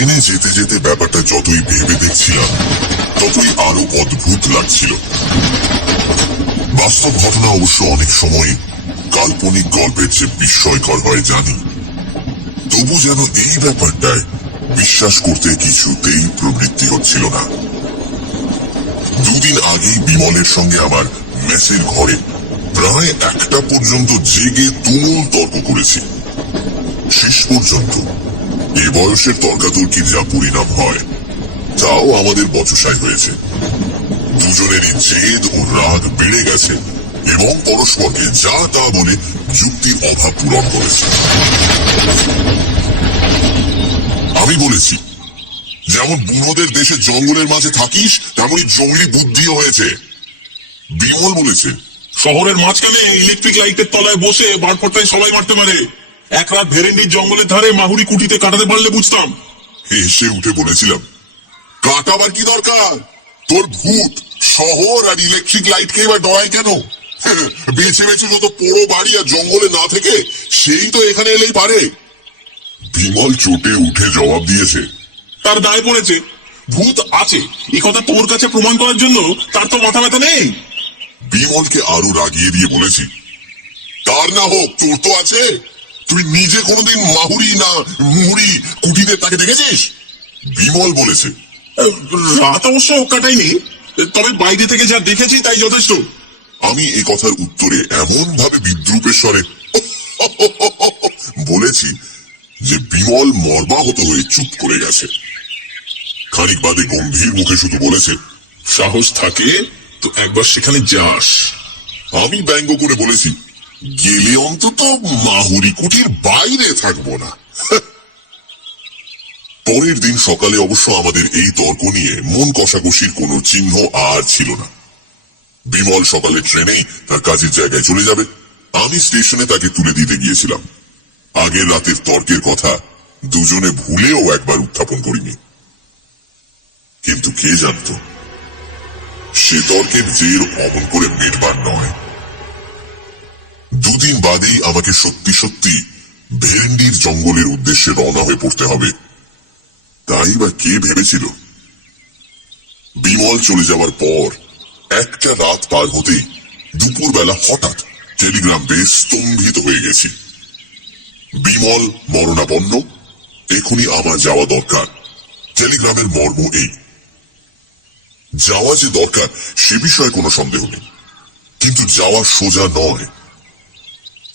ট্রেনে যেতে যেতে ব্যাপারটা যতই ভেবে দেখছিলাম ততই আরো অদ্ভুত লাগছিল। বাস্তব ঘটনা অবশ্য অনেক সময় কাল্পনিক গল্পের চেয়ে বিস্ময়কর হয় জানি, তবু যেন এই ব্যাপারটায় বিশ্বাস করতে কিছুতেই প্রবৃত্তি হচ্ছিল না। দুদিন আগেই বিমলের সঙ্গে আমার মেসের ঘরে প্রায় 1টা পর্যন্ত জেগে তুমুল তর্ক করেছি। শেষ পর্যন্ত এ বয়সের তর্কাতর্কির যা পরিণাম হয় তাও আমাদের বচসায় হয়েছে। দুজনেরই জেদ ও রাগ বেড়ে গেছে এবং পরস্পরকে যা তা বলে যুক্তির অভাব পূরণ করেছে। আমি বলেছি, যেমন বুড়োদের দেশে জঙ্গলের মাঝে থাকিস তেমনই জঙ্গলি বুদ্ধিও হয়েছে। বিমল বলেছে, শহরের মাঝখানে ইলেকট্রিক লাইটের তলায় বসে বারপট্টায় সবাই মারতে পারে, এক রাত ভেরেন্ডির জঙ্গলের ধারে মাহুরি কুটিতে কাটাতে পারলে বুঝতাম। হেসে উঠে বলেছিলাম, কাটাবার কি দরকার? তোর ভূত শহর আর ইলেকট্রিক লাইটকে এবার ডরায় কেন? বেছে বেছে যত পোড়ো বাড়ি আর জঙ্গলে না থেকে সেই তো এখানে এলেই পারে। বিমল চোটে উঠে জবাব দিয়েছে, তার দায় পড়েছে। ভূত আছে এ কথা তোর কাছে প্রমাণ করার জন্য তার তো মাথা ব্যথা নেই। বিমলকে আরো রাগিয়ে দিয়ে বলেছি, তার না হোক তোর তো আছে। তুই নিজে কোনোদিন মাহুরি না মুহুরি কুটিতে তাকে দেখেছিস? বিমল বলেছে, রাত অবশ্য কাটাইনি, তবে বাইরে থেকে যা দেখেছি তাই যথেষ্ট। আমি এই কথার উত্তরে এমন ভাবে বিদ্রুপের স্বরে বলেছি যে বিমল মর্মাহত হয়ে চুপ করে গেছে। খানিক বাদে গম্ভীর মুখে শুধু বলেছে, সাহস থাকে তো একবার সেখানে যাস। আমি ব্যঙ্গ করে বলেছি, গেলে অন্তত মাহুরি কুটির বাইরে থাকবো না। পরের দিন সকালে অবশ্য আমাদের এই তর্ক নিয়ে মন কষাকষির কোনো চিহ্ন আর ছিল না। বিমল সকালে ট্রেনেই তার কাজের জায়গায় চলে যাবে, আমি স্টেশনে তাকে তুলে দিতে গিয়েছিলাম। আগের রাতের তর্কের কথা দুজনে ভুলেও একবার উত্থাপন করিনি। কিন্তু কে জানত সে তর্কের জের অমন করে মেটবার নয়। দুদিন বাদেই আমাকে সত্যি সত্যি ভেরেন্ডির জঙ্গলের উদ্দেশ্যে রওনা হয়ে পড়তে হবে। তাই বা কে ভেবেছিল? বিমল চলে যাওয়ার পর 1টা রাত পার হতেই দুপুরবেলা হঠাৎ টেলিগ্রাম পেয়ে স্তম্ভিত হয়ে গেছি। বিমল মরণাপন্ন, এখনই আমার যাওয়া দরকার। টেলিগ্রামের মর্ম এই, যাওয়া যে দরকার সে বিষয়ে কোনো সন্দেহ নেই, কিন্তু যাওয়া সোজা নয়।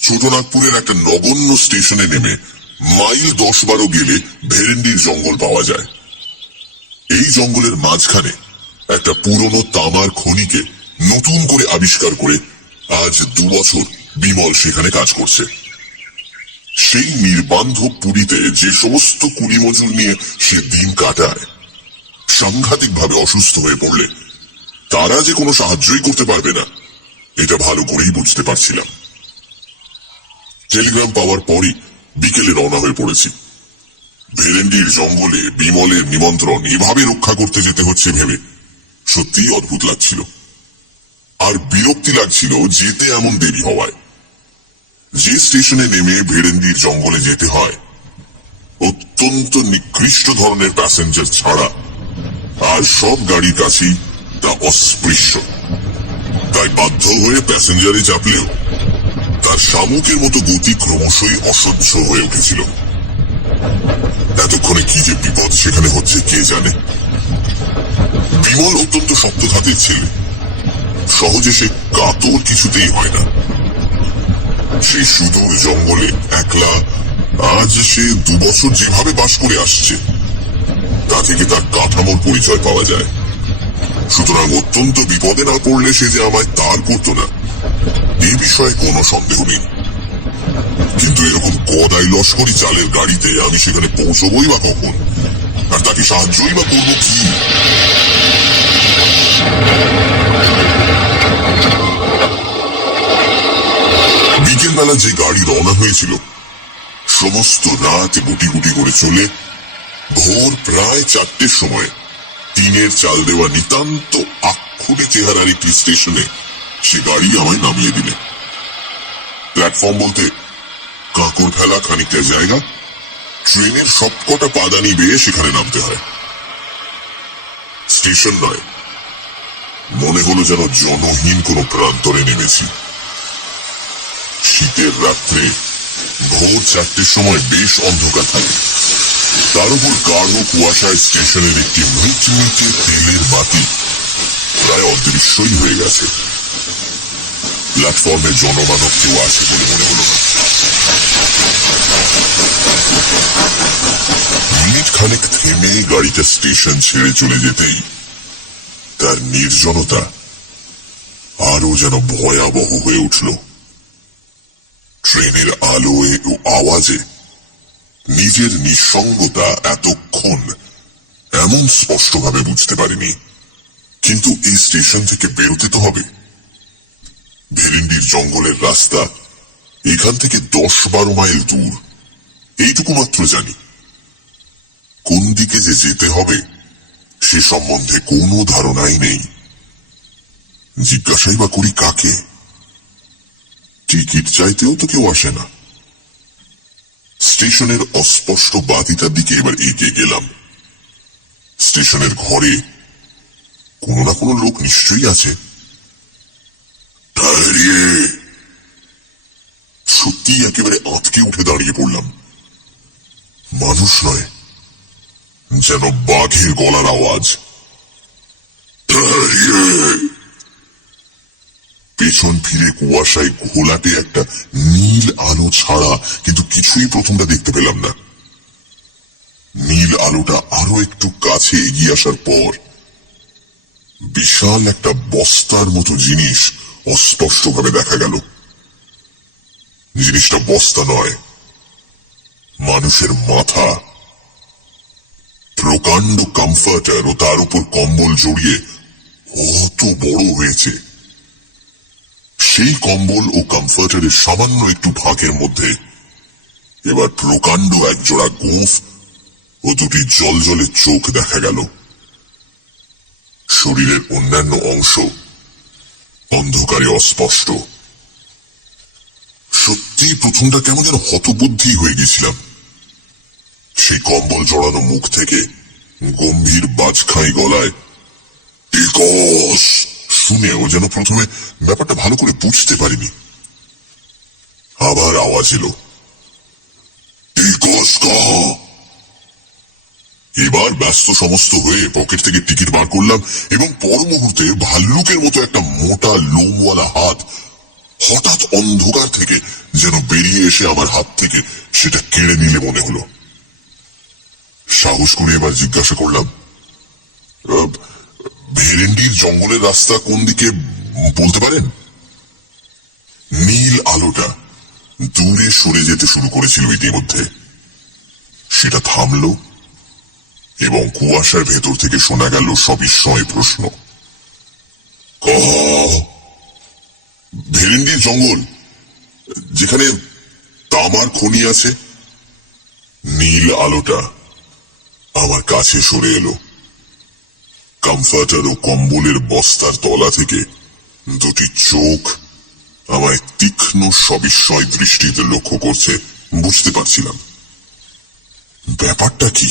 ছোটনাগপুরের একটা নগণ্য স্টেশনে নেমে মাইল 10-12 গেলে ভেরেন্ডির জঙ্গল পাওয়া যায়। এই জঙ্গলের মাঝখানে একটা পুরনো তামার খনিকে নতুন করে আবিষ্কার করে আজ 2 বছর বিমল সেখানে কাজ করছে। সেই নির্বান্ধব পুরীতে যে সমস্ত কুলি মজুর নিয়ে সে দিন কাটায়, সাংঘাতিকভাবে অসুস্থ হয়ে পড়লে তারা যে কোনো সাহায্যই করতে পারবে না এটা ভালো করেই বুঝতে পারছিলাম। টেলিগ্রাম পাওয়ার পরই বিকেলে রওনা হয়ে পড়েছি। ভেরেন্ডির জঙ্গলে বিমলের নিমন্ত্রণ এভাবে রক্ষা করতে যেতে হচ্ছে ভেবে সত্যিই অদ্ভুত লাগছিল, আর বিরক্তি লাগছিল যেতে এমন দেরি হওয়ায়। যে স্টেশনে নেমে ভেরেন্ডির জঙ্গলে যেতে হয় অত্যন্ত নিকৃষ্ট ধরনের প্যাসেঞ্জার ছাড়া আর সব গাড়ির কাছেই তা অস্পৃশ্য। তাই বাধ্য হয়ে প্যাসেঞ্জারে চাপলেও তার শামুকের মতো গতি ক্রমশই অসহ্য হয়ে উঠেছিল। এতক্ষণে কি যে বিপদ সেখানে হচ্ছে কে জানে। বিমল অত্যন্ত শক্ত হাতের ছেলে, সহজে সে কাতর কিছুতেই হয় না। সেই সুদূর জঙ্গলে একলা আজ সে 2 বছর যেভাবে বাস করে আসছে তা থেকে তার কাঠামোর পরিচয় পাওয়া যায়। সুতরাং অত্যন্ত বিপদে না পড়লে সে যে আমায় তার করতো না এ বিষয়ে কোনো সন্দেহ নেই। কিন্তু এরকম গদাই লস্করি চালের গাড়িতে আমি সেখানে পৌঁছবই বা কখন, আর তাকে সাহায্যই বা করবো কি? বিকেলবেলা যে গাড়ি রওনা হয়েছিল সমস্ত রাত গুটি গুটি করে চলে ভোর প্রায় 4টের সময় টিনের চাল দেওয়া নিতান্ত আক্ষুটে চেহারার একটি স্টেশনে সে গাড়ি আমায় নামিয়ে দিলে। প্ল্যাটফর্ম বলতে কাঁকর ফেলা খানিকটা জায়গা, ট্রেনের সবকটা পাদানি বেয়ে সেখানে নামতে হয়। স্টেশন নয়, মনে হলো যেন জনহীন কোনো প্রান্তরে নেমেছি। শীতের রাত্রে ভোর 4টের সময় বেশ অন্ধকার থাকে, তার উপর গাঢ় কুয়াশায় স্টেশনের একটি মিটমিটে তেলের বাতি প্রায় অদৃশ্যই হয়ে গেছে। প্ল্যাটফর্মে জনমানব কেউ আছে বলে মনে হলো না। মিনিট খানেক থেমে গাড়িটা স্টেশন ছেড়ে চলে যেতেই তার নির্জনতা আরো যেন ভয়াবহ হয়ে উঠল। ট্রেনের আলোয় ও আওয়াজে নিজের নিঃসঙ্গতা এতক্ষণ এমন স্পষ্টভাবে বুঝতে পারিনি। কিন্তু এই স্টেশন থেকে বেরোতে তো হবে। ভেরিন্ডির জঙ্গলের রাস্তা এখান থেকে 10-12 মাইল দূর, এইটুকু মাত্র জানি। কোন দিকে যে যেতে হবে সে সম্বন্ধে কোনো ধারণাই নেই। জিজ্ঞাসাই বা করি কাকে? টিকিট চাইতেও তো কেউ আসে না। স্টেশনের অস্পষ্ট বাতিটার দিকে এবার এগিয়ে গেলাম। স্টেশনের ঘরে কোনো না কোনো লোক নিশ্চয়ই আছে। সত্যি একেবারে আঁতকে উঠে দাঁড়িয়ে পড়লাম। মানুষ নয়, যেন বাঘের গলার আওয়াজ। পেছন ফিরে কুয়াশায় ঘোলাটে একটা নীল আলো ছাড়া কিন্তু কিছুই প্রথমটা দেখতে পেলাম না। নীল আলোটা আরো একটু কাছে এগিয়ে আসার পর বিশাল একটা বস্তার মতো জিনিস অস্পষ্টভাবে দেখা গেল। জিনিসটা বস্তা নয়, মানুষের মাথা। প্রকাণ্ড কমফর্টার ও তার উপর কম্বল জড়িয়ে কত বড় হয়েছে। সেই কম্বল ও কমফর্টারের সামান্য একটু ভাগের মধ্যে এবার প্রকাণ্ড একজোড়া গোঁফ ও দুটি জলজলে চোখ দেখা গেল। শরীরের অন্যান্য অংশ অন্ধকারে অস্পষ্ট। সত্যি প্রথমটা কেমন যেন হতবুদ্ধি হয়ে গেছিলাম। সেই কম্বল জড়ানো মুখ থেকে গম্ভীর বাজখাই গলায় টিকস শুনেও যেন প্রথমে ব্যাপারটা ভালো করে বুঝতে পারিনি। আবার আওয়াজ এলো, টিকস কা। এবার ব্যস্ত সমস্ত হয়ে পকেট থেকে টিকিট বার করলাম এবং পর মুহূর্তে ভাল্লুকের মতো একটা মোটা লোমওয়ালা হাত হঠাৎ অন্ধকার থেকে যেন বেরিয়ে এসে আমার হাত থেকে সেটা কেড়ে নিলে মনে হলো। সাহস করে এবার জিজ্ঞাসা করলাম, ভেরেন্ডির জঙ্গলের রাস্তা কোন দিকে বলতে পারেন? নীল আলোটা দূরে সরে যেতে শুরু করেছিল ইতিমধ্যে। সেটা থামলো এবং কুয়াশার ভেতর থেকে শোনা গেল সবিস্ময় প্রশ্ন, ভেরেন্ডির জঙ্গল যেখানে তামার খনি আছে। নীল আলোটা আমার কাছে সরে এলো। কমফর্টার ও কম্বলের বস্তার তলা থেকে দুটি চোখ আমায় তীক্ষ্ণ সবিস্ময় দৃষ্টিতে লক্ষ্য করছে। বুঝতে পারছিলাম ব্যাপারটা কি।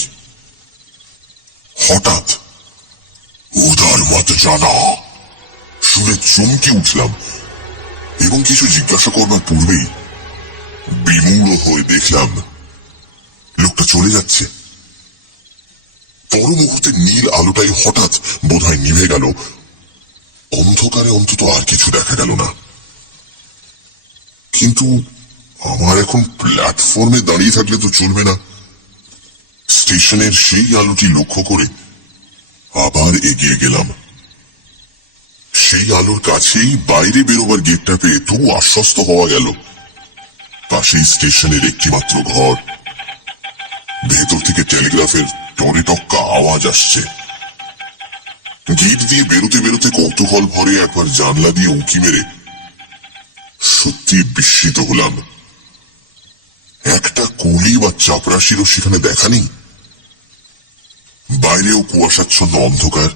হঠাৎ উদার মত জানা শুনে চমকে উঠলাম এবং কিছু জিজ্ঞাসা করবার পূর্বেই বিমূঢ় হয়ে দেখলাম লোকটা চলে যাচ্ছে। পর মুহূর্তে নীল আলোটাই হঠাৎ বোধহয় নিভে গেল। অন্ধকারে অন্তত আর কিছু দেখা গেল না। কিন্তু আমার এখন প্ল্যাটফর্মে দাঁড়িয়ে থাকলে তো চলবে না। স্টেশনের সেই আলোটি লক্ষ্য করে আবার এগিয়ে গেলাম। সেই আলোর কাছেই বাইরে বেরোবার গেটটা পেয়ে তবু আশ্বস্ত হওয়া গেল পাশেই স্টেশনের একটি মাত্র ঘর। ভেতর থেকে টেলিগ্রাফের টনে টক্কা আওয়াজ আসছে। গেট দিয়ে বেরোতে বেরোতে কৌতূহল ভরে একবার জানলা দিয়ে উঁকি মেরে সত্যি বিস্মিত হলাম। একটা কুলি বা চাপরাশিরও সেখানে দেখা নেই। বাইরেও কুয়াশাচ্ছন্ন অন্ধকার,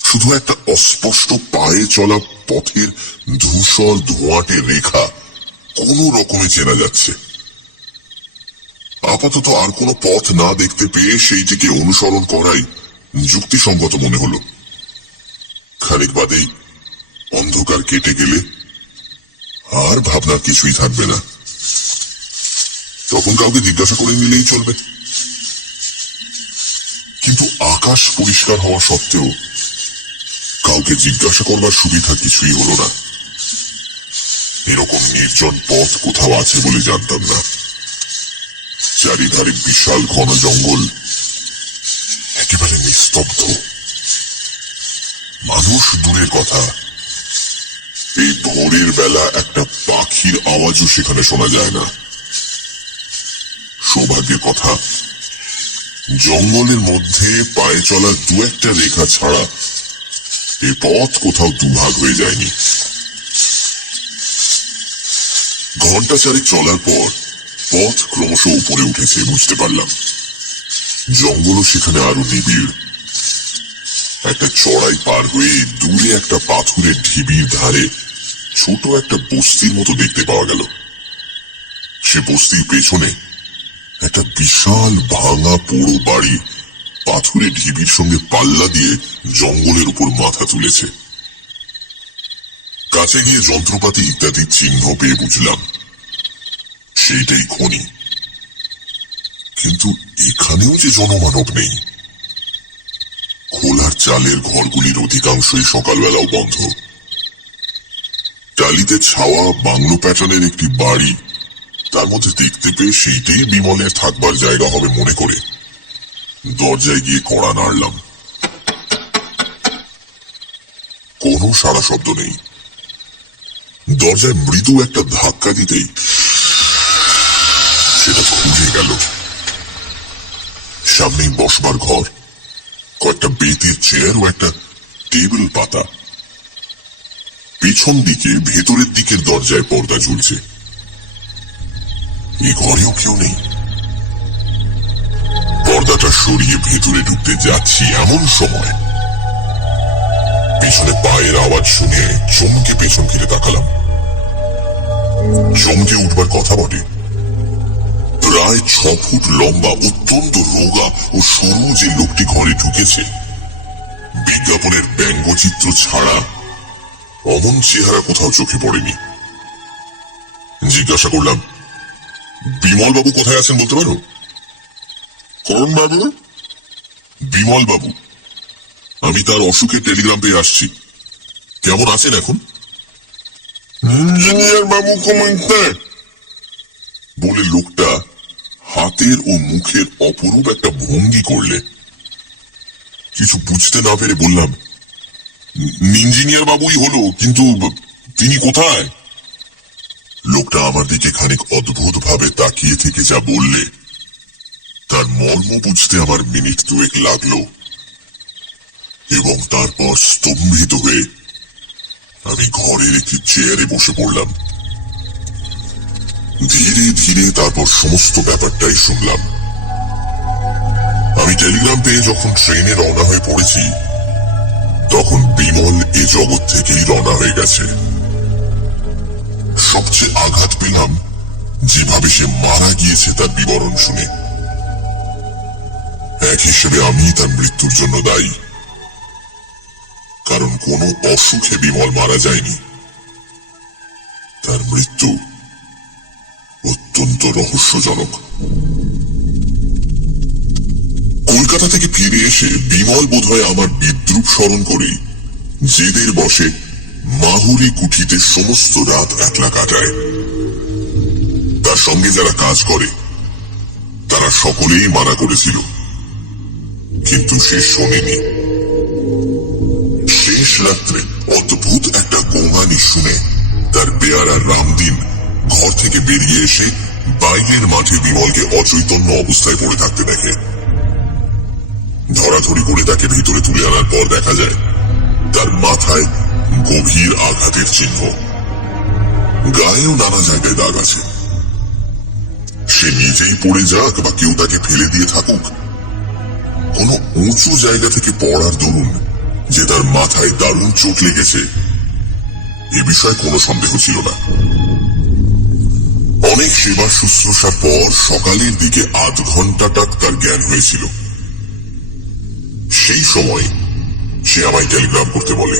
শুধু একটা অস্পষ্ট পায়ে চলা পথের ধূসর ধোঁয়াটে রেখা কোন রকমে চেনা যাচ্ছে। আপাতত আর কোনো পথ না দেখতে পেয়ে সেইটিকে অনুসরণ করাই যুক্তিসঙ্গত মনে হলো। খানিক বাদেই অন্ধকার কেটে গেলে আর ভাবনার কিছুই থাকবে না। তখন কাউকে জিজ্ঞাসা করে নিলেই চলবে। কিন্তু আকাশ পরিষ্কার হওয়া সত্ত্বেও কাউকে জিজ্ঞাসা করবার সুবিধা কিছুই হলো না। এরকম নির্জন পথ কোথাও আছে বলে জানতাম না। চারিধারে বিশাল ঘন জঙ্গল, একেবারে নিস্তব্ধ। মানুষ দূরের কথা, এই ভোরের বেলা একটা পাখির আওয়াজও সেখানে শোনা যায় না। সৌভাগ্যের কথা, জঙ্গলের মধ্যে পায়ে চলা দু একটা রেখা ছাড়া এ পথ কোথাও দুভাগ হয়ে যায়নি। ঘন্টা চারেক চলার পর পথ ক্রমশ উপরে উঠেছে বুঝতে পারলাম। জঙ্গলও সেখানে আরো নিবিড়। একটা চড়াই পার হয়ে দূরে একটা পাথরের ঢিবির ধারে ছোট একটা বস্তির মতো দেখতে পাওয়া গেল। সে বস্তির পেছনে একটা বিশাল ভাঙা পোড়ো বাড়ি পাথরের ঢিবির সঙ্গে পাল্লা দিয়ে জঙ্গলের উপর মাথা তুলেছে। কাছে গিয়ে যন্ত্রপাতি ইত্যাদির চিহ্ন পেয়ে বুঝলাম সেইটাই খনি। কিন্তু এখানেও যে জনমানব নেই। খোলার চালের ঘরগুলির অধিকাংশই সকালবেলাও বন্ধ। টালিতে ছাওয়া বাংলো প্যাটার্নের একটি বাড়ি, তার মধ্যে দেখতে পেয়ে সেইটাই বিমলের থাকবার জায়গা হবে মনে করে দরজায় গিয়ে কড়া নাড়লাম। কোনো সাড়া শব্দ নেই। দরজায় মৃদু একটা ধাক্কা দিতেই সেটা খুলে গেল। সামনেই বসবার ঘর, কয়েকটা বেতের চেয়ার ও একটা টেবিল পাতা। পেছন দিকে ভেতরের দিকের দরজায় পর্দা ঝুলছে। এই ঘরেও কেউ নেই। পর্দাটা সরিয়ে ভেতরে ঢুকতে যাচ্ছি এমন সময় পেছনে পায়ের আওয়াজ শুনে চমকে পেছন ফিরে তাকালাম। চমকে উঠবার কথা বটে। প্রায় 6 ফুট লম্বা, অত্যন্ত রোগা ও সরু যে লোকটি ঘরে ঢুকেছে, বিজ্ঞাপনের ব্যঙ্গচিত্র ছাড়া অমন চেহারা কোথাও চোখে পড়েনি। জিজ্ঞাসা করলাম, বিমল বাবু কোথায় আছেন বলতে পারো? কোন বাবু? বিমল বাবু। আমি তার অসুখের টেলিগ্রাম পেয়ে আসছি। কেমন আছেন এখন? ইঞ্জিনিয়ার বাবু কমাইতে বলে লোকটা হাতের ও মুখের অপরূপ একটা ভঙ্গি করলে। কিছু বুঝতে না পেরে বললাম, ইঞ্জিনিয়ার বাবুই হলো, কিন্তু তিনি কোথায়? লোকটা আমার দিকে খানিক অদ্ভুত ভাবে তাকিয়ে থেকে যা বললে তার মর্ম বুঝতে আমার মিনিট 2 লাগলো, এবং তারপর স্তম্ভিত হয়ে আমি ঘরের একটি চেয়ারে বসে পড়লাম। ধীরে ধীরে তারপর সমস্ত ব্যাপারটাই শুনলাম। আমি টেলিগ্রাম পেয়ে যখন ট্রেনে রওনা হয়ে পড়েছি, তখন বিমল এ জগৎ থেকেই রওনা হয়ে গেছে। সবচেয়ে আঘাত পেলাম যেভাবে সে মারা গিয়েছে তার বিবরণ শুনে। এক হিসেবে আমি তার মৃত্যুর জন্য দায়ী, কারণ কোনো অসুখে বিমল মারা যায়নি। তার মৃত্যু অত্যন্ত রহস্যজনক। কলকাতা থেকে ফিরে এসে বিমল বোধহয় আমার বিদ্রুপ স্মরণ করে জেদের বসে মাহুরি কুঠিতে সমস্ত রাত একলা কাটায়। তার সঙ্গে যারা কাজ করে তারা সকলেই মানা করেছিল, কিন্তু সে শোনেনি। শেষ রাত্রে অদ্ভুত একটা গোঙানি শুনে তার বেয়ারা রামদিন ঘর থেকে বেরিয়ে এসে বাইরের মাঠে বিমলকে অচৈতন্য অবস্থায় পড়ে থাকতে দেখে। ধরাধরি করে তাকে ভিতরে তুলে আনার পর দেখা যায় তার মাথায় গভীর আঘাতের চিহ্ন, গায়েও নানা জায়গায় দাগ আছে। সে নিজেই পড়ে যাক বা কেউ তাকে ফেলে দিয়ে থাকুক, কোনো উঁচু জায়গা থেকে পড়ার দরুন যে তার মাথায় দারুণ চোট লেগেছে এ বিষয়ে কোনো সন্দেহ ছিল না। অনেক সেবা শুশ্রূষার পর সকালের দিকে আধ ঘন্টাটা তার জ্ঞান হয়েছিল। সেই সময় সে আমায় টেলিগ্রাম করতে বলে,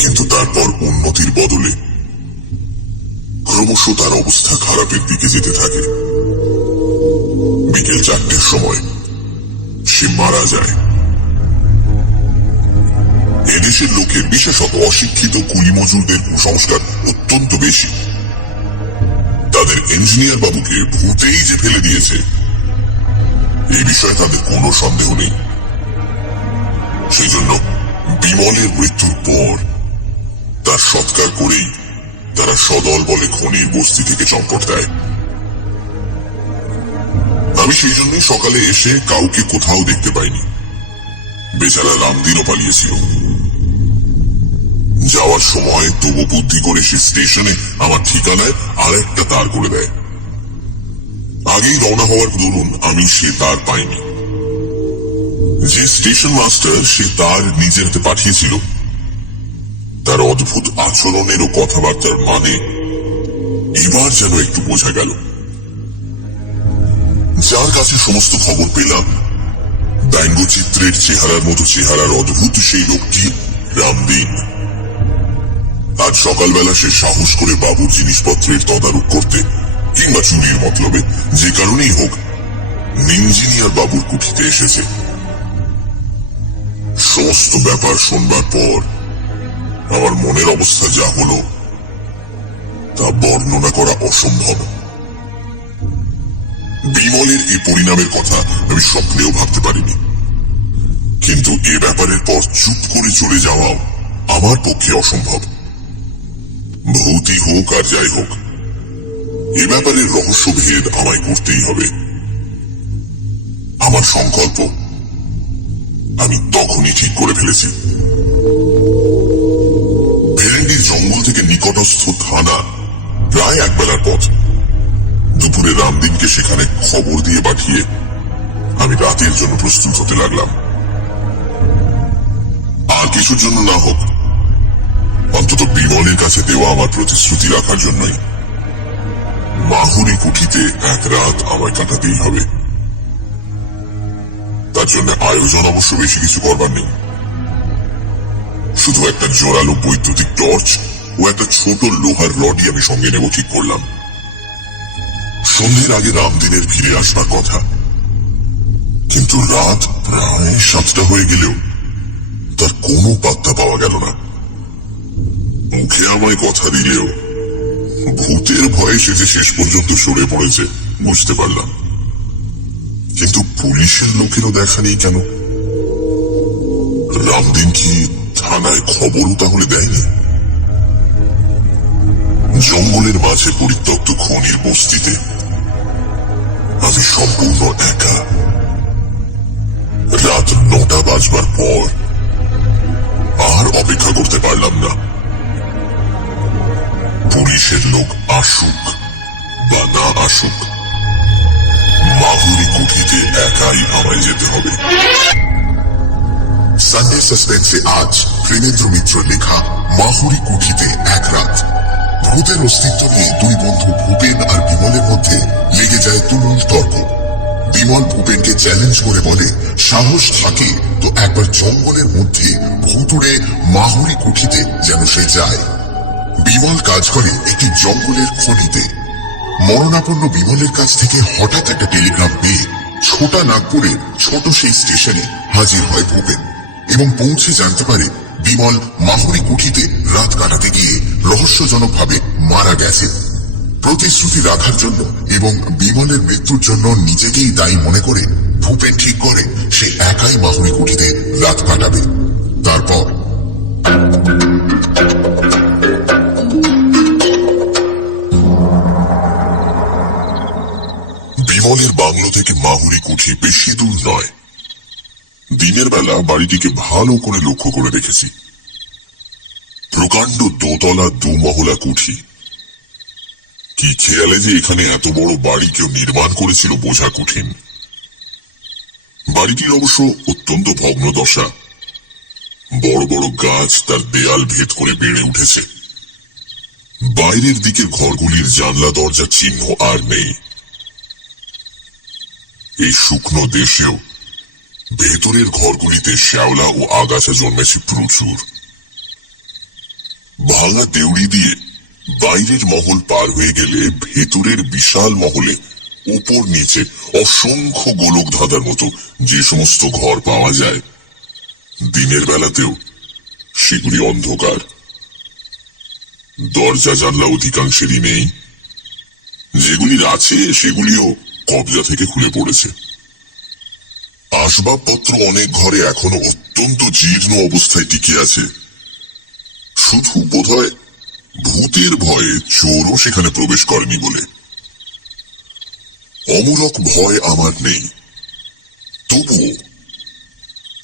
কিন্তু তারপর উন্নতির বদলে ক্রমশ তার অবস্থা খারাপের দিকে যেতে থাকে। বিকেল 4টের সময় সে মারা যায়। এদেশের লোকের, বিশেষত অশিক্ষিত কুলি মজুরদের কুসংস্কার অত্যন্ত বেশি। তাদের ইঞ্জিনিয়ার বাবুকে ভূতেই যে ফেলে দিয়েছে এই বিষয়ে তাদের কোনো সন্দেহ নেই। সেই জন্য বিমলের মৃত্যুর পর তার সৎকার করেই তারা সদল বলে খনির বস্তি থেকে চম্পট দেয়। আমি সেই জন্যই সকালে এসে কাউকে কোথাও দেখতে পাইনি। বেচারা রামদিনও পালিয়েছিল। যাওয়ার সময় তবু বুদ্ধি করে সে স্টেশনে আমার ঠিকানায় আরেকটা তার করে দেয়। আগেই রওনা হওয়ার দরুন আমি সে তার পাইনি। যে স্টেশন মাস্টার সে তার নিজের হাতে পাঠিয়েছিল, তার অদ্ভুত আচরণের ও কথাবার্তার মানে এবার যেন একটু বোঝা গেল। যার কাছে সমস্ত খবর পেলাম, ব্যঙ্গচিত্রের চেহারার মতো চেহারার অদ্ভুত সেই লোকটি রামদিন। আজ সকালবেলা সে সাহস করে বাবুর জিনিসপত্রের তদারক করতে কিংবা চুরির মতলবে যে কারণেই হোক ইঞ্জিনিয়ার বাবুর কুঠিতে এসেছে। সমস্ত ব্যাপার শুনবার পর আমার মনের অবস্থা যা হলো তা বর্ণনা করা অসম্ভব। বিমলের এই পরিণামের কথা আমি স্বপ্নেও ভাবতে পারিনি, কিন্তু এ ব্যাপারের পর চুপ করে চলে যাওয়াও আমার পক্ষে অসম্ভব। ভূতই হোক আর যাই হোক, এ ব্যাপারে রহস্যভেদ আমায় করতেই হবে। আমার সংকল্প আমি তখনই ঠিক করে ফেলেছি। ভেরেন্ডির জঙ্গল থেকে নিকটস্থ থানা প্রায় একবেলার পথ। দুপুরে রামদিনকে সেখানে খবর দিয়ে পাঠিয়ে আমি রাতের জন্য প্রস্তুত হতে লাগলাম। আর কিছুর জন্য না হোক, অন্তত বিমলের কাছে দেওয়া আমার প্রতিশ্রুতি রাখার জন্যই। মাহুরি কুঠিতে এক রাত আমায় কাটাতেই হবে। তার জন্য আয়োজন অবশ্য বেশি কিছু করবার নেই। শুধু একটা জোরালো বৈদ্যুতিক টর্চ ও একটা ছোট লোহার রডই আমি সঙ্গে নেব ঠিক করলাম। সন্ধ্যের আগে রামদিনের ফিরে আসবার কথা, কিন্তু রাত প্রায় 7টা হয়ে গেলেও তার কোনো পাত্তা পাওয়া গেল না। মুখে আমায় কথা দিলেও ভূতের ভয়ে সে যে শেষ পর্যন্ত সরে পড়েছে বুঝতে পারলাম। কিন্তু পুলিশের লোকেরও দেখা নেই কেন? রামদিন কি থানায় খবরও তাহলে দেয়নি? জঙ্গলের মাঝে পরিত্যক্ত খনির বস্তিতে আমি সম্পূর্ণ একা। রাত 9টা বাজবার পর আর অপেক্ষা করতে পারলাম না। পুলিশের লোক আসুক বা না আসুক, মাহুরি কুঠিতে একাই আমায় যেতে হবে। সানডে সাসপেন্সে আজ প্রেমেন্দ্র মিত্র লেখা মাহুরি কুঠিতে এক রাত। ভূতের অস্তিত্ব নিয়ে দুই বন্ধু ভূপেন আর বিমলের মধ্যে লেগে যায় তুমুল তর্ক। বিমল ভূপেনকে চ্যালেঞ্জ করে বলে, সাহস থাকে তো একবার জঙ্গলের মধ্যে ভুতুড়ে মাহুরি কুঠিতে যেন সে যায়। বিমল কাজ করে একটি জঙ্গলের খনিতে। মরণাপন্ন বিমলের কাছ থেকে হঠাৎ একটা টেলিগ্রাম পেয়ে ছোটা নাগপুরের ছোট সেই স্টেশনে হাজির হয় ভূপেন এবং পৌঁছে জানতে পারে বিমল মাহুরি কুঠিতে রাত কাটাতে গিয়ে রহস্যজনকভাবে মারা গেছে। প্রতিশ্রুতি রাখার জন্য এবং বিমলের মৃত্যুর জন্য নিজেকেই দায়ী মনে করে ভূপেন ঠিক করে সে একাই মাহুরি কুঠিতে রাত কাটাবে। তারপর বিমলের বাংলো থেকে মাহুরি কুঠি বেশি দূর নয়। দিনের বেলা বাড়িটিকে ভালো করে লক্ষ্য করে দেখেছি। প্রকাণ্ড দোতলা দুমহলা কুঠি। কি খেয়ালে যে এখানে এত বড় বাড়ি কেউ নির্মাণ করেছিল বোঝা কঠিন। বাড়িটির অবশ্য অত্যন্ত ভগ্নদশা। বড় বড় গাছ তার দেয়াল ভেদ করে বেড়ে উঠেছে। বাইরের দিকের ঘরগুলির জানলা দরজা চিহ্ন আর নেই। এই শুকনো দেশেও ভেতরের ঘরগুলিতে শ্যাওলা ও আগাছা জন্মেছে প্রচুর। ভাঙা দেউড়ি দিয়ে বাইরের মহল পার হয়ে গেলে ভেতরের বিশাল মহলে উপর নিচে অসংখ্য গোলক ধাঁধার মতো যে সমস্ত ঘর পাওয়া যায়, দিনের বেলাতেও সেগুলি অন্ধকার। দরজা জানলা অধিকাংশেরই নেই, যেগুলির আছে সেগুলিও কবজা থেকে খুলে পড়েছে। আসবাবপত্র অনেক ঘরে এখনো অত্যন্ত জীর্ণ অবস্থায় টিকে আছে। শুধু বোধহয় ভূতের ভয়ে চোরও সেখানে প্রবেশ করেনি বলে। অমূলক ভয় আমার নেই, তবুও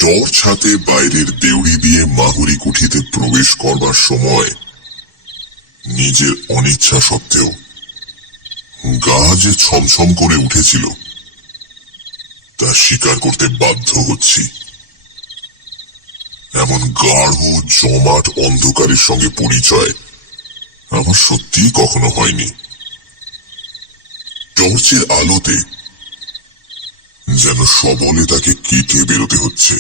টর্চ হাতে বাইরের দেউড়ি দিয়ে মাহুরি কুঠিতে প্রবেশ করবার সময় নিজের অনিচ্ছা সত্ত্বেও গা যে ছমছম করে উঠেছিল তা স্বীকার করতে বাধ্য হচ্ছি। এমন গাঢ় জমাট অন্ধকারের সঙ্গে পরিচয় আমার সত্যিই কখনো হয়নি। টর্চের আলোতে যেন সবলে তাকে কেটে বেরোতে হচ্ছে।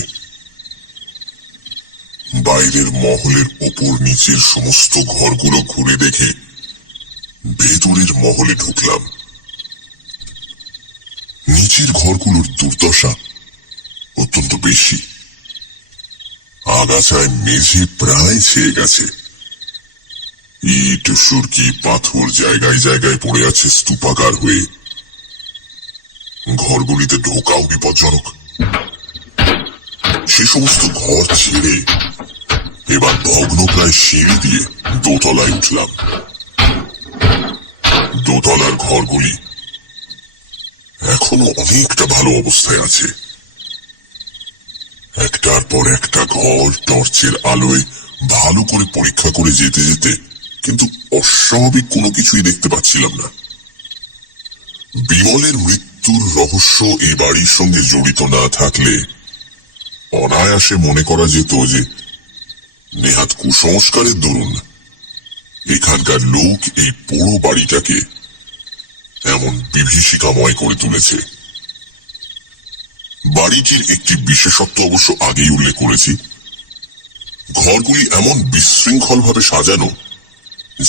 বাইরের মহলের ওপর নিচের সমস্ত ঘরগুলো ঘুরে দেখে ভেতরের মহলে ঢুকলাম। নিচের ঘরগুলোর দুর্দশা অত্যন্ত বেশি। আগাছায় মেঝে প্রায় ছেয়ে গেছে। ইট সুরকি পাথর জায়গায় জায়গায় পড়ে আছে স্তূপাকার হয়ে। ঘরগুলিতে ঢোকাও বিপজ্জনক। সে সমস্ত ঘর ছেড়ে এবার ভগ্নপ্রায় সিঁড়ি দিয়ে দোতলায় উঠলাম। দোতলার ঘরগুলি এখনো অনেকটা ভালো অবস্থায় আছে। একটার পর একটা ঘর টর্চের আলোয় ভালো করে পরীক্ষা করে যেতে যেতে কিন্তু অস্বাভাবিক কোনো কিছুই দেখতে পাচ্ছিলাম না। বিমলের মৃত্যুর রহস্য এই বাড়ির সঙ্গে জড়িত না থাকলে অনায়াসে মনে করা যেত যে নেহাত কুসংস্কারের দরুন এখানকার লোক এই পুরো বাড়িটাকে এমন বিভীষিকাময় করে তুলেছে। বাড়িটির একটি বিশেষত্ব অবশ্য আগেই উল্লেখ করেছি। ঘরগুলি এমন বিশৃঙ্খল ভাবে সাজানো,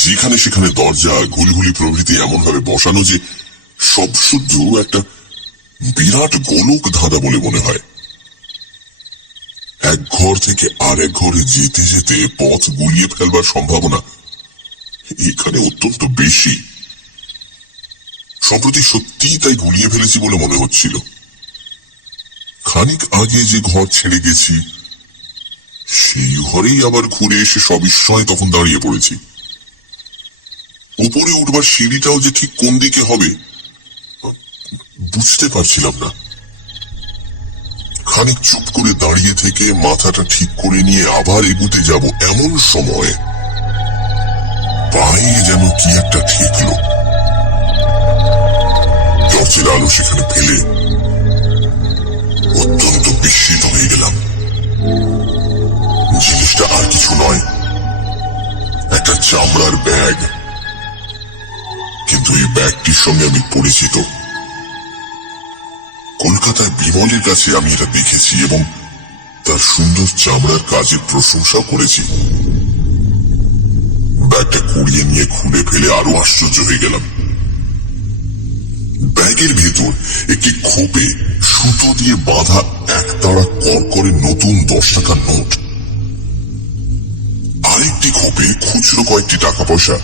যেখানে সেখানে দরজা ঘুলঘুলি প্রভৃতি এমন ভাবে বসানো যে সব শুদ্ধ একটা বিরাট গোলক ধাঁধা বলে মনে হয়। এক ঘর থেকে আরেক ঘরে যেতে যেতে পথ গুলিয়ে ফেলবার সম্ভাবনা এখানে অত্যন্ত বেশি। সম্প্রতি সত্যিই তাই গুলিয়ে ফেলেছি বলে মনে হচ্ছিল। খানিক আগে যে ঘর ছেড়ে গেছি সেই ঘরেই আবার ঘুরে এসে সবিস্ময়ে তখন দাঁড়িয়ে পড়েছি। উপরে উঠবার সিঁড়িটাও যে ঠিক কোন দিকে হবে বুঝতে পারছিলাম না। খানিক চুপ করে দাঁড়িয়ে থেকে মাথাটা ঠিক করে নিয়ে আবার এগুতে যাব এমন সময় পায়ে যেন কি একটা ঠেকল। টর্চের আলো সেখানে ফেলে অত্যন্ত বিস্মিত হয়ে গেলাম। জিনিসটা আর কিছু নয়, একটা চামড়ার ব্যাগ। কিন্তু এই ব্যাগটির সঙ্গে আমি পরিচিত। কলকাতায় বিমলের কাছে আমি এটা দেখেছি এবং তার সুন্দর চামড়ার কাজের প্রশংসা করেছি। ব্যাগটা কুড়িয়ে নিয়ে খুলে ফেলে আরো আশ্চর্য হয়ে গেলাম। ব্যাগের ভেতর একটি খোপে সুতো দিয়ে বাঁধা একতাড়া করকরে নতুন 10 টাকার নোট। আরেকটি খোপে খুচরো কয়েকটি টাকা পয়সা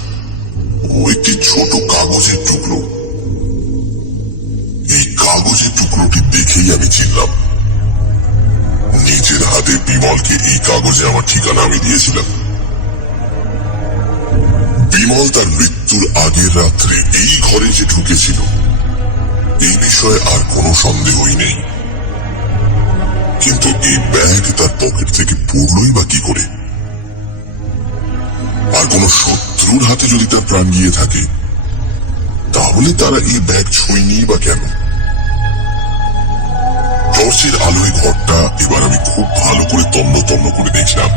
ও একটি ছোট কাগজের টুকরো। এই কাগজের টুকরোটি দেখেই আমি চিনলাম। নিজের হাতে বিমলকে এই কাগজে আমার ঠিকানা আমি দিয়েছিলাম। বিমল তার মৃত্যুর আগের রাত্রে এই ঘরে যে ঢুকেছিল এই বিষয়ে আর কোনো সন্দেহই নেই। কিন্তু এই ব্যাগ তার পকেট থেকে পড়লই বা কি করে? আর কোন শত্রুর হাতে যদি তার প্রাণ গিয়ে থাকে তাহলে তারা এই ব্যাগ ছুঁয়নি বা কেন? টর্চের আলোয় ঘরটা এবার আমি খুব ভালো করে তন্ন তন্ন করে দেখলাম।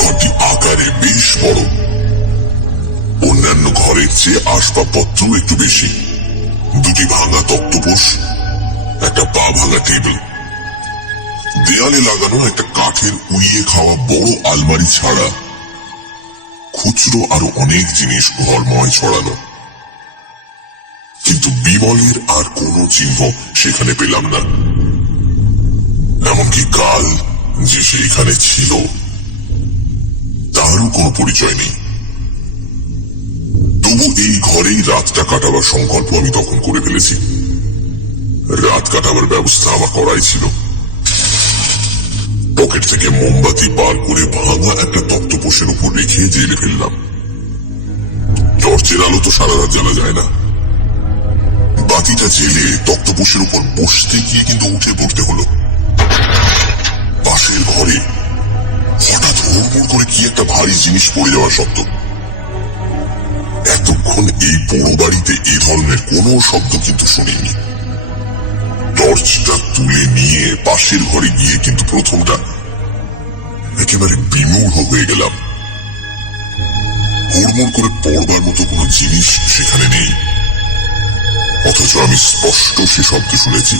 ঘরটি আকারে বেশ বড়, অন্যান্য ঘরের চেয়ে আসবাবপত্র একটু বেশি। দুটি ভাঙা তক্তপোষ, একটা পা ভাঙা টেবিল, দেয়ালে লাগানো একটা কাঠের উইয়ে খাওয়া বড় আলমারি ছাড়া খুচরো আরো অনেক জিনিস ঘরময় ছড়ানো। কিন্তু বিমলের আর কোনো চিহ্ন সেখানে পেলাম না। এমনকি কাল যে সেইখানে ছিল তারও কোনো পরিচয় নেই। তবু এই ঘরেই রাতটা কাটাবার সংকল্প আমি তখন করে ফেলেছি। রাত কাটাবার ব্যবস্থা আমার করাই ছিল। পকেট থেকে মোমবাতি বার করে ভাঙা একটা তক্তপোষের উপর রেখে জেলে ফেললাম। টর্চের আলো তো সারা রাত জ্বালা যায় না। বাতিটা জেলে তক্তপোষের উপর বসতে গিয়ে কিন্তু উঠে পড়তে হলো। পাশের ঘরে হঠাৎ হুড়মুড় করে কি একটা ভারী জিনিস পড়ে যাওয়ার শব্দ। এতক্ষণ এই বড় বাড়িতে এ ধরনের কোনো শব্দ কিন্তু শুনিনি। টর্চটা তুলে নিয়ে পাশের ঘরে গিয়ে কিন্তু প্রথমটা একেবারে বিমূঢ় হয়ে গেলাম। হুড়মুড় করে পড়বার মতো কোনো জিনিস সেখানে নেই, অথচ আমি স্পষ্ট সে শব্দ শুনেছি।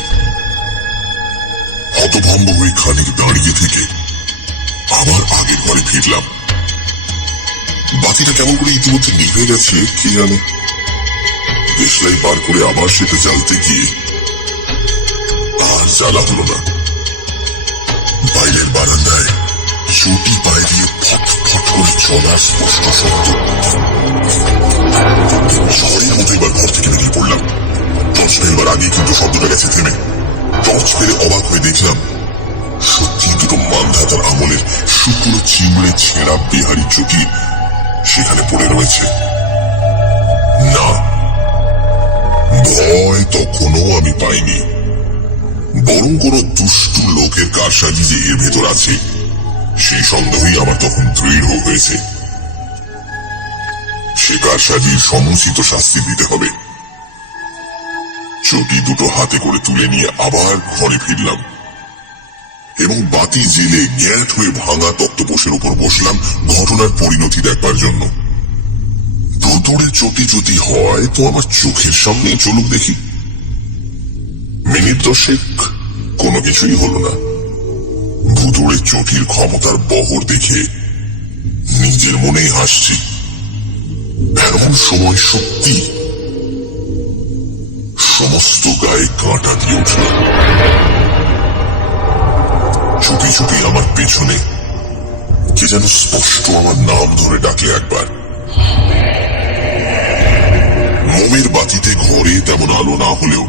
হতভম্ব হয়ে খানিক দাঁড়িয়ে থেকে আবার আগের ঘরে ফিরলাম। বাতিটা কেমন করে ইতিমধ্যে নিভে গেছে কে জানে। দেশলাই বার করে আবার সেটা জ্বালতে গিয়ে আর জ্বালা হলো না। বাইরের বারান্দায় চটি পায়ে দিয়ে ফট ফট করে চলার স্পষ্ট শব্দ। ঝড়ের মতো এবার ঘর থেকে বেরিয়ে পড়লাম। টর্চ ফেলবার আগে কিন্তু শব্দটা গেছে থেমে। টর্চ ফেলে অবাক হয়ে দেখলাম সত্যি দুটো মানধাতার আমলের শুকনো চিমড়ে ছেঁড়া বিহারি চটি সেখানে পড়ে রয়েছে। না, ভয় তখনও আমি পাইনি, বরং কোনো দুষ্টু লোকের কারসাজি যে এর ভেতর আছে সেই সন্দেহই আমার তখন দৃঢ় হয়েছে। সে কারসাজির সমুচিত শাস্তি দিতে হবে। চটি দুটো হাতে করে তুলে নিয়ে আবার ঘরে ফিরলাম এবং বাতি জেলে গ্যাট হয়ে ভাঙা তক্তপোষের উপর বসলাম ঘটনার পরিণতি দেখবার জন্য। ভুতুড়ে চটি যদি হয় তো আমার চোখের সামনে চলুক দেখি। মিনিট 10 কোনো কিছুই হলো না। ভুতুড়ে চটির ক্ষমতার বহর দেখে নিজের মনেই হাসছি। এমন সময় সত্যি সমস্ত গায়ে কাঁটা দিয়ে উঠল। চুপি চুপি আমার পেছনে কে যেন স্পষ্ট আমার নাম ধরে ডাকলে একবার। মোমের বাতিতে ঘরে তেমন আলো না হলেও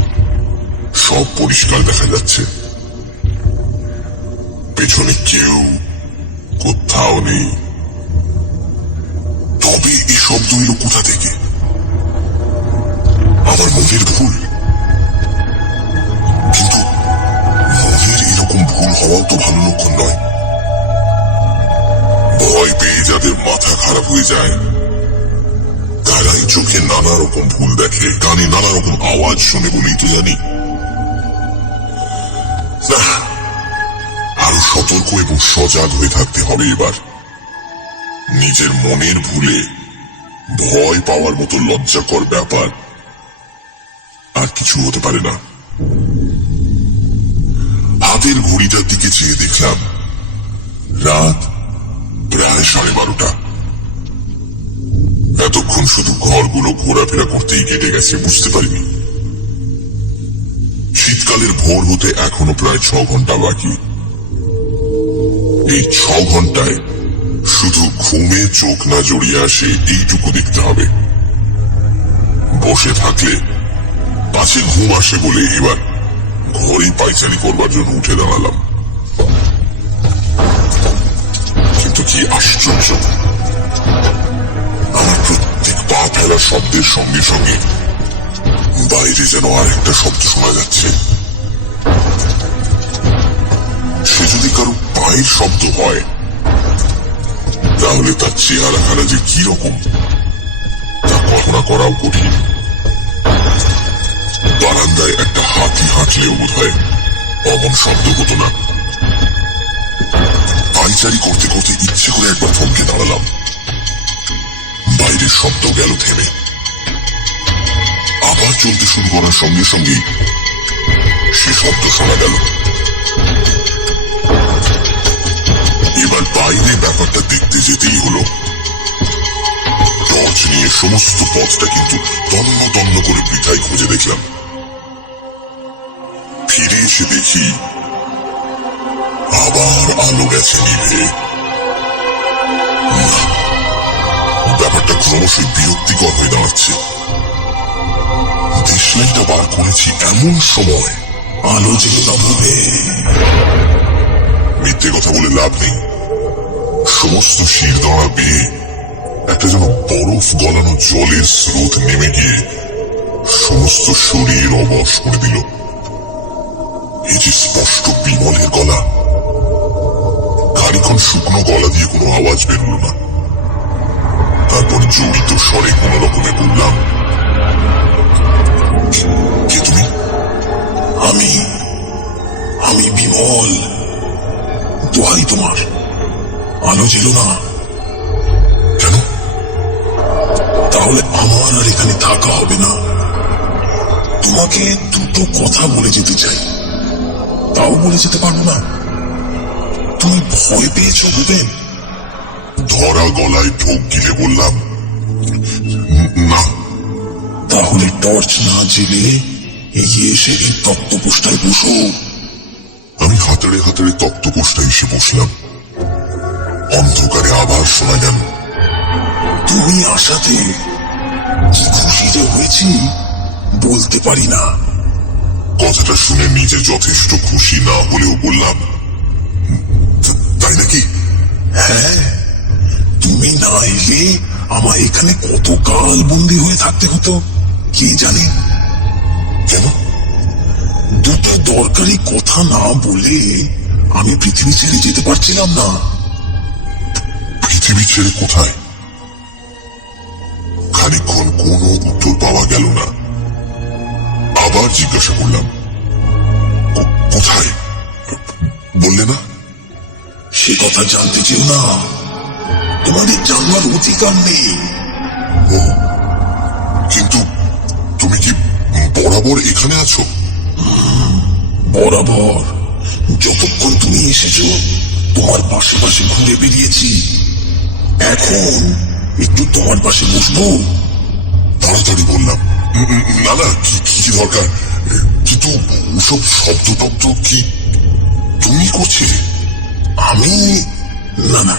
সব পরিষ্কার দেখা যাচ্ছে। পেছনে কেউ কোথাও নেই। তবে এই শব্দ এলো কোথা থেকে? আমার মনের ভুল? কিন্তু মনের এরকম ভুল হওয়াও তো ভালো লক্ষণ নয়। ভয় পেয়ে যাদের মাথা খারাপ হয়ে যায় তারাই চোখে নানা রকম ভুল দেখে, কানে নানা রকম আওয়াজ শোনে বলেই তো জানি। না, আরো সতর্ক এবং সজাগ হয়ে থাকতে হবে এবার। নিজের মনের ভুলে ভয় পাওয়ার মতো লজ্জাকর ব্যাপার আর কিছু হতে পারে না। হাতের ঘড়িটার দিকে চেয়ে দেখলাম রাত প্রায় 12:30। এতক্ষণ শুধু ঘরগুলো ঘোরাফেরা করতেই কেটে গেছে, বুঝতে পারিনি শীতকালের ভোর হতে এখনো প্রায় 6 ঘন্টা বাকি। এই 6 ঘন্টায় শুধু ঘুমে চোখ না জড়িয়ে আসে এইটুকু দেখতে হবে। বসে থাকলে পাছে ঘুম আসে বলে এবার ঘরেই পায়চারি করবার জন্য উঠে দাঁড়ালাম। কিন্তু কি আশ্চর্য, আমার প্রত্যেক পা ফেলার শব্দের সঙ্গে সঙ্গে বাইরে যেন আর একটা শব্দ শোনা যাচ্ছে। সে যদি কারো পায়ের শব্দ হয় তাহলে তার চেহারাখানা যে কি রকম তা কল্পনা করাও কঠিন। বারান্দায় একটা হাতি হাঁটলেও বোধ হয় অমন শব্দ হতো না। পায়চারি করতে করতে ইচ্ছে করে একবার থমকে দাঁড়ালাম। বাইরের শব্দ গেল থেমে। আবার চলতে শুরু করার সঙ্গে সঙ্গেই সে শব্দ শোনা গেল। এবার বাইরে ব্যাপারটা দেখতে যেতেই হলো। টর্চ নিয়ে সমস্ত পথটা কিন্তু তন্ন তন্ন করে বৃথায় খুঁজে দেখলাম। ফিরে এসে দেখি আবার আলো গেছে নিভে। না, ব্যাপারটা ক্রমশই বিরক্তিকর হয়ে দাঁড়াচ্ছে। দেশলাইটা বার করেছি এমন সময় আলো জেলে না হবে। মিথ্যে কথা বলে লাভ নেই। সমস্ত শিরদাঁড়া বেয়ে একটা যেন বরফ গলানো জলের স্রোত নেমে গিয়ে সমস্ত শরীর অবশ করে দিল। এই যে স্পষ্ট বিমলের গলা। খানিক্ষণ শুকনো গলা দিয়ে কোনো আওয়াজ বেরোল না। তারপর জড়িত স্বরে কোন রকমে বললাম, কে তুমি? আমি বিমল। দোহাই তোমার, আলো জ্বেলো না। কেন? তাহলে আমার আর এখানে থাকা হবে না। তোমাকে দুটো কথা বলে যেতে চাই, তাও বলে যেতে পারবো না। তুমি ভয় পেয়েছো ভূপেন? ধরা গলায় ঢোক গিলে বললাম, না। তাহলে টর্চ না জেলে এগিয়ে এসে এই তক্তপোষটায় বসো। আমি হাতড়ে হাতড়ে তক্তপোষটায় এসে বসলাম। অন্ধকারে আবার শোনা গেল, তুমি আসাতে কি খুশি যে হয়েছি বলতে পারি না। কথাটা শুনে নিজে যথেষ্ট খুশি না হলেও বললাম, তাই নাকি? হ্যাঁ, তুমি না এলে আমার এখানে কতকাল বন্দী হয়ে থাকতে হতো কে জানে। কেন? দুটো দরকারি কথা না বলে আমি পৃথিবী ছেড়ে যেতে পারছিলাম না। পৃথিবী ছেড়ে কোথায়? খানিকক্ষণ কোনো উত্তর পাওয়া গেল না। আবার জিজ্ঞাসা করলাম, কোথায় বললে না? সে কথা জানতে চেও না, তোমাদের জানবার অধিকার নেই। ও, কিন্তু তুমি কি বরাবর এখানে আছো? বরাবর। যতক্ষণ তুমি এসেছো তোমার পাশে পাশে ঘুরে বেরিয়েছি। এখন একটু তোমার পাশে বসবো। তাড়াতাড়ি বললাম, না না, কি দরকার। কিন্তু ওসব শব্দ টব্দ কি তুমি করছে? আমি? না না,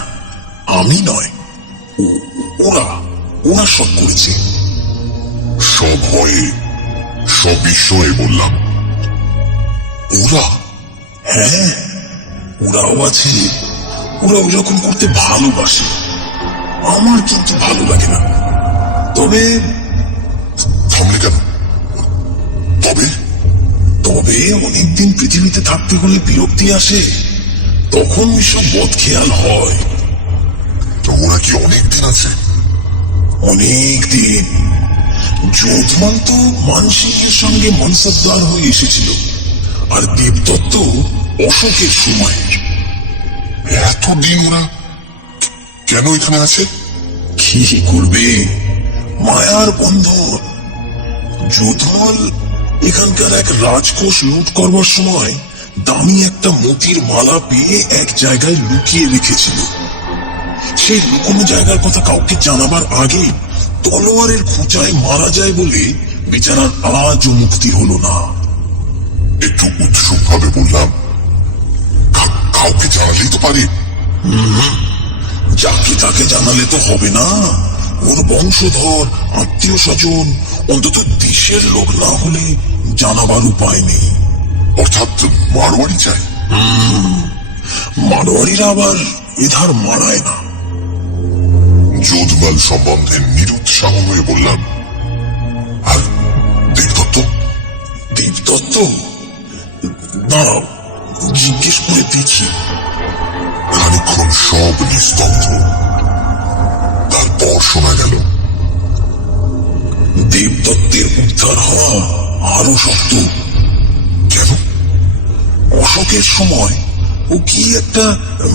আমি নয়, ওরা সব করেছে। সব ভয়ে সব বিস্ময়ে বললাম, ওরা? হ্যাঁ, ওরাও আছে। ওরা ওরকম করতে ভালোবাসে। আমার কিন্তু ভালো লাগে না। তবে থামলে কেন? তবে অনেকদিন পৃথিবীতে থাকতে হলে বিরক্তি আসে, তখন ওইসব বদখেয়াল হয়। তো ওরা কি অনেকদিন আছে? অনেকদিন। যোধমান তো মানসিকের সঙ্গে মনসবদার হয়ে এসেছিল, আর দেবদত্ত অশোকের সময়ের। এতদিন ওরা কেন এখানে আছে? কি করবে? মায়ার বন্ধন। যোধমাল এখানকার এক রাজকোষ লুট করবার সময় দামি একটা মতির মালা পেয়ে এক জায়গায় লুকিয়ে রেখেছিল। সেই লুকোনো জায়গার কথা কাউকে জানাবার আগে তলোয়ারের খোঁচায় মারা যায় বলে বেচারার আজও মুক্তি হলো না। একটু উৎসুক ভাবে বললাম, কাউকে জানালেই তো পারি। যাকে তাকে জানালে তো হবে না। ওর বংশধর, আত্মীয় স্বজন, অন্তত দেশের লোক না হলে জানাবার উপায় নেই। অর্থাৎ মারোয়ারি চাই? মারোয়ারিরা আবার এধার মারায় না। যোধমাল সম্বন্ধে নিরুৎসাহ হয়ে বললাম, আর দেবদত্ত? দেবদত্ত? দাঁড়াও, জিজ্ঞেস করে দেখি। খানিক্ষণ সব নিস্তব্ধ। তারপর শোনা গেল, দেবদত্তের উদ্ধার হওয়া আরো শক্ত। কেন? অশোকের সময় ও কি একটা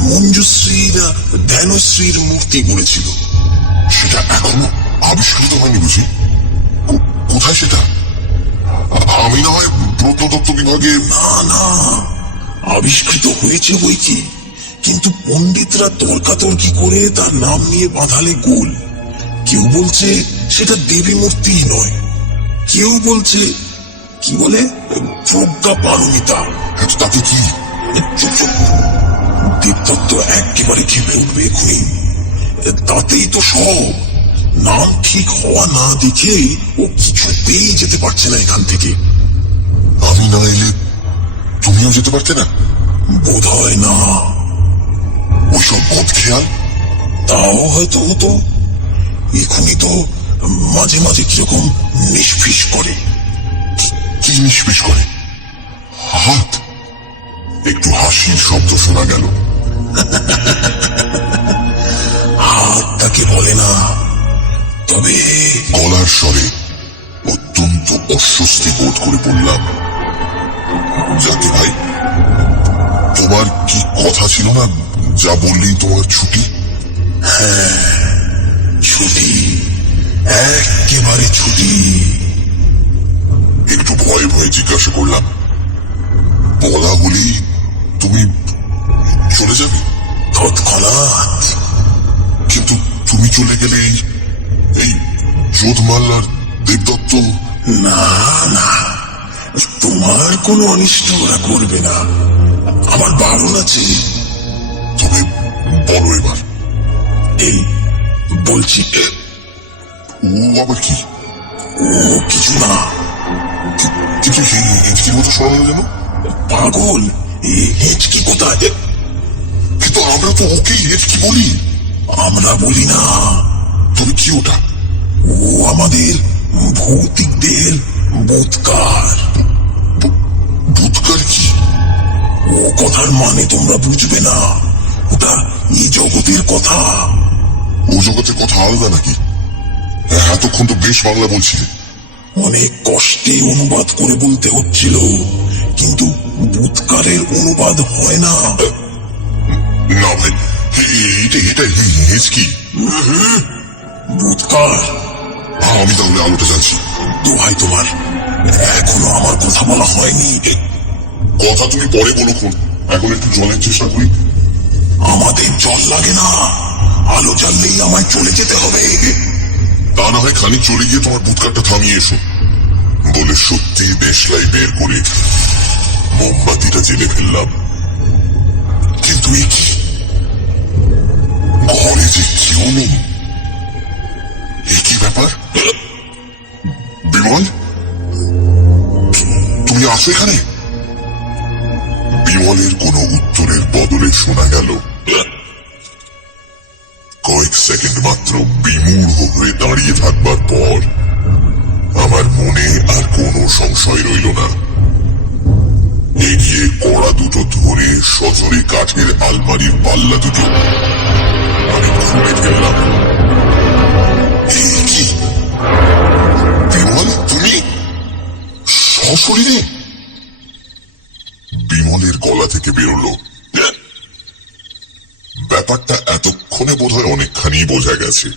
মঞ্জুশ্রীর ধ্যানশ্রীর মূর্তি গড়েছিল। সেটা আবিষ্কৃত হয়নি বুঝি? কোথায় সেটা? আমি না হয় প্রত্নতত্ত্ব বিভাগে। না না, আবিষ্কৃত হয়েছে বই কি, কিন্তু পণ্ডিতরা তর্কাতর্কি করে তার নাম নিয়ে বাঁধালে গোল। কেউ বলছে সেটা দেবী মূর্তিই নয়, কেউ বলছে কি বলে প্রজ্ঞা পারমিতা। তাতে কি? চুপ চুপ, দেবদত্ত একেবারে খেপে উঠবে এখনই। তাতেই তো সব। নাম ঠিক হওয়া না দেখে ও কিছুতেই যেতে পারছে না এখান থেকে। আমি না এলে তুমিও যেতে পারতে না? বোধ হয় না। ওইসব বদ খেয়াল। তাও হয়তো হতো। এখনই তো মাঝে মাঝে কিরকম নিষ্ফিস করে। কি নিষ্পিস করে? হাত। একটু হাসির শব্দ শোনা গেল। হাত তাকে বলে না, তবে গলার স্বরে অত্যন্ত অস্বস্তি বোধ করে বললাম, যাকে ভাই, তোমার কি কথা ছিল না যা বললেই তোমার ছুটি? ছুটি, একেবারে ছুটি। একটু ভয়ে ভয়ে জিজ্ঞাসা করলাম, বলা হলেই তুমি চলে যাবে? তৎক্ষণাৎ। কিন্তু তুমি চলে গেলে এই যোধমাল আর দেবদত্ত। না না, তোমার কোনো অনিষ্ট ওরা করবে না, আমার বারণ আছে। তবে বলো এবার। এই বলছি, ও আবার কি? ও কিছু না। কিন্তু হিচকির মতো শোনানো যেন। পাগল, হেঁচকি কোথায়? কিন্তু আমরা তো ওকেই হিচকি বলি। আমরা বলি না। তবে কি ওটা? ও আমাদের ভৌতিক দেহের বোধকার। ভূতকার কি? ও কথার মানে তোমরা বুঝবে না। ওটা এই জগতের কথা। ও জগতের কথা আলাদা নাকি? এতক্ষণ তো বেশ বাংলা বলছিলে। অনেক কষ্টে অনুবাদ করে বলতে হচ্ছিল, কিন্তু ভূতকারের অনুবাদ হয় না। না ভাই, এটা হিচকি। ভূতকার। আমি তাহলে আলোটা জানছি। দোহাই তোমার, এখনো আমার কথা বলা হয়নি। কথা তুমি পরে বলো খন, এখন একটু জলের চেষ্টা করি। আমাদের জল লাগে না, আলো জ্বাললেই আমায় চলে যেতে হবে। তা না হয় খানিক চলে গিয়ে তোমার ভূতকারটা থামিয়ে এসো। বলে সত্যি দেশলাই বের করে মোমবাতিটা জেলে ফেললাম। কিন্তু এ কি? ঘরে যে কেউ নেই। এ কি ব্যাপার? বিমল, তুমি আসো এখানে। বিমলের কোনো উত্তরের বদলে শোনা গেল কয়েক সেকেন্ড মাত্র বিমূঢ় হয়ে দাঁড়িয়ে থাকবার পর আমার মনে আর কোনো সংশয় রইল না। এগিয়ে কড়া দুটো ধরে সজোরে কাঠের আলমারির পাল্লা দুটো আমি খুলে ফেললাম। কি বিমল, তুমি সশরীরে? বিমলের গলা থেকে বেরোলো, ব্যাপারটা এতক্ষণে বোধহয় অনেকখানি বোঝা গেছে।